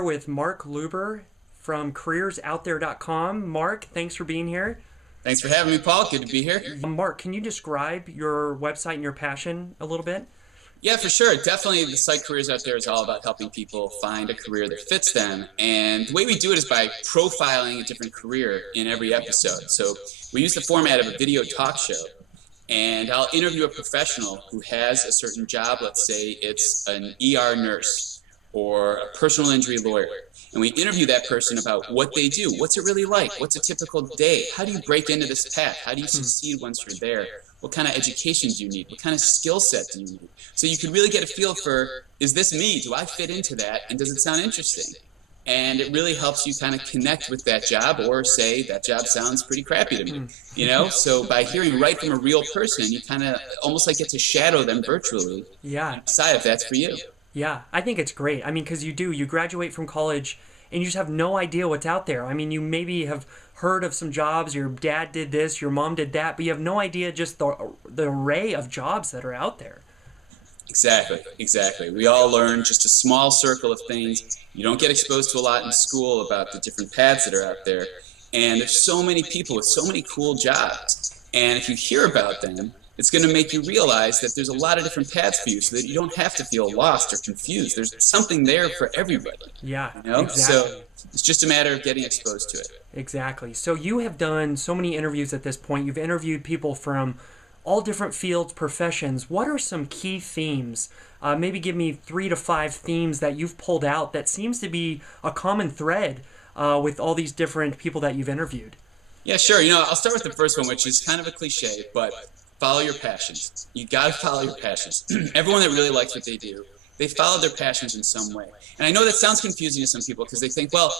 here with Marc Luber from careersouthere.com. Marc, thanks for being here. Thanks for having me, Paul. Good to be here. Marc, can you describe your website and your passion a little bit? Yeah, for sure. Definitely the site Careers Out There is all about helping people find a career that fits them. And the way we do it is by profiling a different career in every episode. So we use the format of a video talk show. And I'll interview a professional who has a certain job. Let's say it's an ER nurse or a personal injury lawyer. And we interview that person about what they do. What's it really like? What's a typical day? How do you break into this path? How do you succeed once you're there? What kind of education do you need? What kind of skill set do you need? So you can really get a feel for, is this me? Do I fit into that? And does it sound interesting? And it really helps you kind of connect with that job, or say that job sounds pretty crappy to me, you know? So by hearing right from a real person, you kind of almost like get to shadow them virtually. Yeah. And decide if that's for you. Yeah, I think it's great. I mean, because you graduate from college and you just have no idea what's out there. I mean, you maybe have heard of some jobs, your dad did this, your mom did that, but you have no idea just the array of jobs that are out there. Exactly. We all learn just a small circle of things. You don't get exposed to a lot in school about the different paths that are out there. And there's so many people with so many cool jobs. And if you hear about them, it's going to make you realize that there's a lot of different paths for you, so that you don't have to feel lost or confused. There's something there for everybody. Yeah, you know? exactly. So it's just a matter of getting exposed to it. Exactly. So you have done so many interviews at this point. You've interviewed people from all different fields, professions. What are some key themes? Maybe give me 3 to 5 themes that you've pulled out that seems to be a common thread with all these different people that you've interviewed. Yeah, sure. You know, I'll start with the first one, which is kind of a cliche, but follow your passions. You got to follow your passions. Everyone that really likes what they do, they follow their passions in some way. And I know that sounds confusing to some people because they think, well,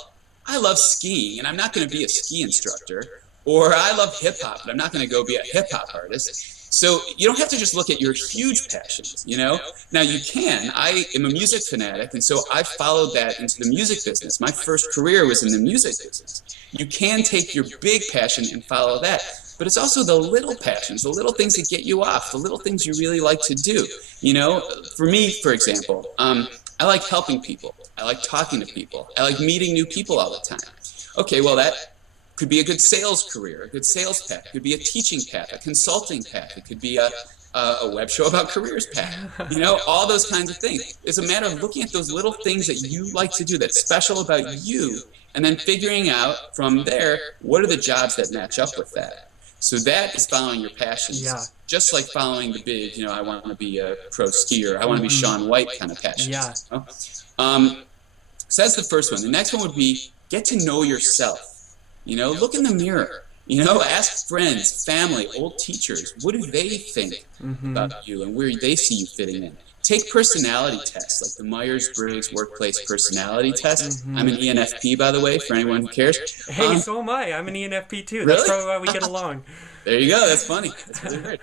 I love skiing and I'm not going to be a ski instructor. Or I love hip-hop, but I'm not going to go be a hip-hop artist. So you don't have to just look at your huge passions, you know? Now you can. I am a music fanatic, and so I followed that into the music business. My first career was in the music business. You can take your big passion and follow that. But it's also the little passions, the little things that get you off, the little things you really like to do. You know, for me, for example, I like helping people. I like talking to people. I like meeting new people all the time. Okay, well, that could be a good sales career, a good sales path. It could be a teaching path, a consulting path. It could be a web show about careers path. You know, all those kinds of things. It's a matter of looking at those little things that you like to do that's special about you, and then figuring out from there, what are the jobs that match up with that? So that is following your passions. Yeah. Just like following the big, you know, I want to be a pro skier, I want to be Shaun White kind of passions. Yeah. You know? So that's the first one. The next one would be get to know yourself. You know, look in the mirror. You know, ask friends, family, old teachers, what do they think about you and where they see you fitting in? Take personality tests, like the Myers-Briggs Workplace Personality Test. I'm an ENFP, by the way, for anyone who cares. Hey, so am I. I'm an ENFP, too. Really? That's probably why we get along. There you go. That's funny. That's really weird.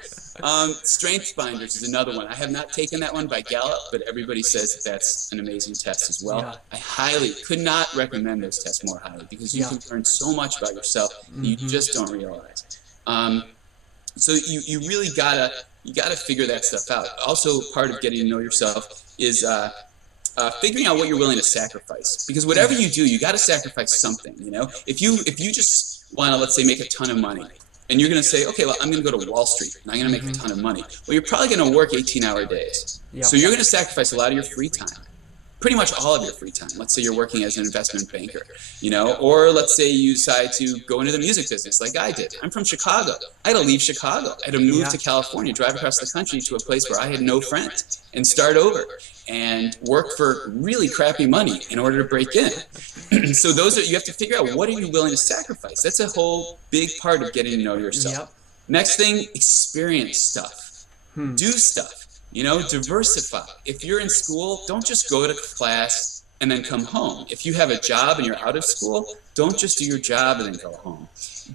Strengths Finders is another one. I have not taken that one by Gallup, but everybody says that that's an amazing test as well. Yeah. I could not recommend those tests more highly, because you can learn so much about yourself that you just don't realize. So you really gotta figure that stuff out. Also, part of getting to know yourself is figuring out what you're willing to sacrifice. Because whatever you do, you got to sacrifice something. You know, if you just want to, let's say, make a ton of money, and you're going to say, okay, well, I'm going to go to Wall Street and I'm going to make a ton of money. Well, you're probably going to work 18-hour days. Yep. So you're going to sacrifice a lot of your free time. Pretty much all of your free time. Let's say you're working as an investment banker, you know, or let's say you decide to go into the music business like I did. I'm from Chicago. I had to leave Chicago. I had to move to California, drive across the country to a place where I had no friends, and start over and work for really crappy money in order to break in. So you have to figure out, what are you willing to sacrifice? That's a whole big part of getting to know yourself. Yep. Next thing, experience stuff. Do stuff. You know, diversify. If you're in school, don't just go to class and then come home. If you have a job and you're out of school, don't just do your job and then go home.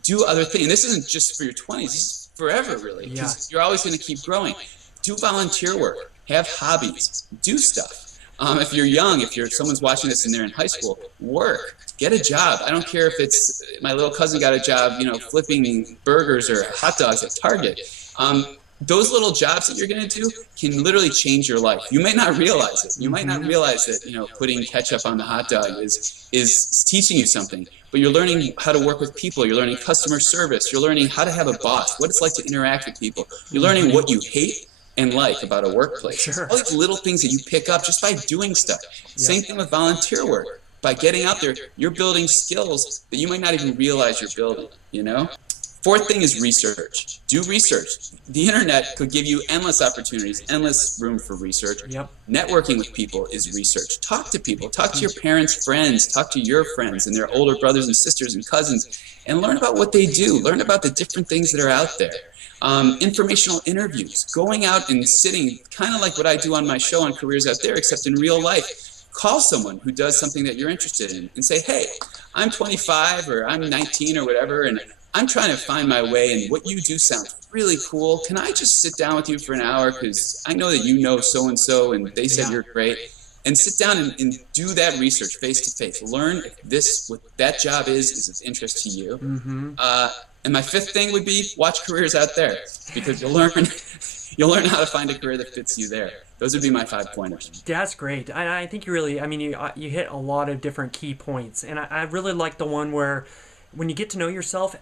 Do other things. And this isn't just for your 20s, this is forever, really, because you're always going to keep growing. Do volunteer work. Have hobbies. Do stuff. If you're young, someone's watching this and they're in high school, work. Get a job. I don't care if it's, my little cousin got a job, you know, flipping burgers or hot dogs at Target. those little jobs that you're going to do can literally change your life. You may not realize it. You might not realize that, putting ketchup on the hot dog is teaching you something, but you're learning how to work with people. You're learning customer service. You're learning how to have a boss, what it's like to interact with people. You're learning what you hate and like about a workplace. Sure. All these little things that you pick up just by doing stuff. Same thing with volunteer work. By getting out there, you're building skills that you might not even realize you're building. Fourth thing is research. Do research. The internet could give you endless opportunities, endless room for research. Yep. Networking with people is research. Talk to people. Talk to your parents' friends. Talk to your friends and their older brothers and sisters and cousins, and learn about what they do. Learn about the different things that are out there. Informational interviews. Going out and sitting, kind of like what I do on my show on Careers Out There, except in real life. Call someone who does something that you're interested in and say, hey, I'm 25 or I'm 19 or whatever, and I'm trying to find my way, and what you do sounds really cool. Can I just sit down with you for an hour, because I know that you know so-and-so, and they said you're great. And sit down and do that research face-to-face. Learn if what that job is of interest to you. And my fifth thing would be watch Careers Out There, because you'll learn how to find a career that fits you there. Those would be my 5 pointers. That's great. I think you really, you hit a lot of different key points. And I really like the one where when you get to know yourself,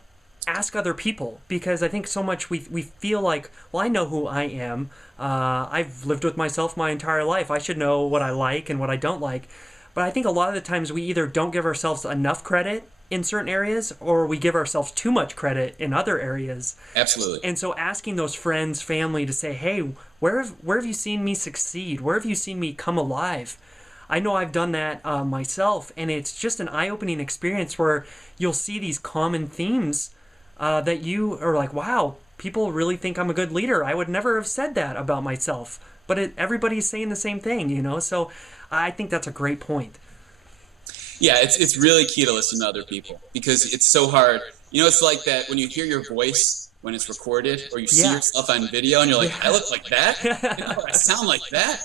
ask other people, because I think so much we feel like, well, I know who I am. I've lived with myself my entire life. I should know what I like and what I don't like. But I think a lot of the times we either don't give ourselves enough credit in certain areas, or we give ourselves too much credit in other areas. Absolutely. And so asking those friends, family to say, hey, where have you seen me succeed? Where have you seen me come alive? I know I've done that myself, and it's just an eye-opening experience where you'll see these common themes that you are like, wow, people really think I'm a good leader. I would never have said that about myself. But everybody's saying the same thing, So I think that's a great point. Yeah, it's really key to listen to other people, because it's so hard. It's like that when you hear your voice when it's recorded, or you see yourself on video and you're like, I look like that? I sound like that?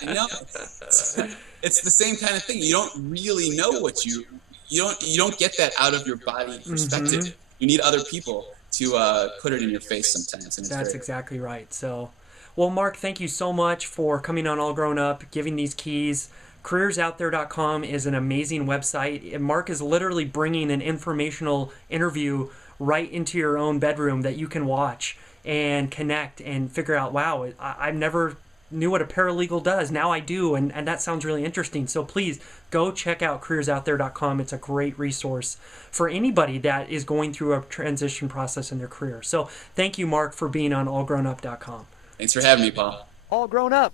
It's the same kind of thing. You don't really know what you don't get that out of your body perspective. You need other people to put it in your face sometimes. And that's exactly right. So, well, Marc, thank you so much for coming on All Grown Up, giving these keys. CareersOutThere.com is an amazing website. And Marc is literally bringing an informational interview right into your own bedroom that you can watch and connect and figure out, wow, I never knew what a paralegal does. Now I do, and that sounds really interesting. So please go check out CareersOutThere.com. It's a great resource for anybody that is going through a transition process in their career. So thank you, Marc, for being on AllGrownUp.com. Thanks for having me, Paul. All Grown Up.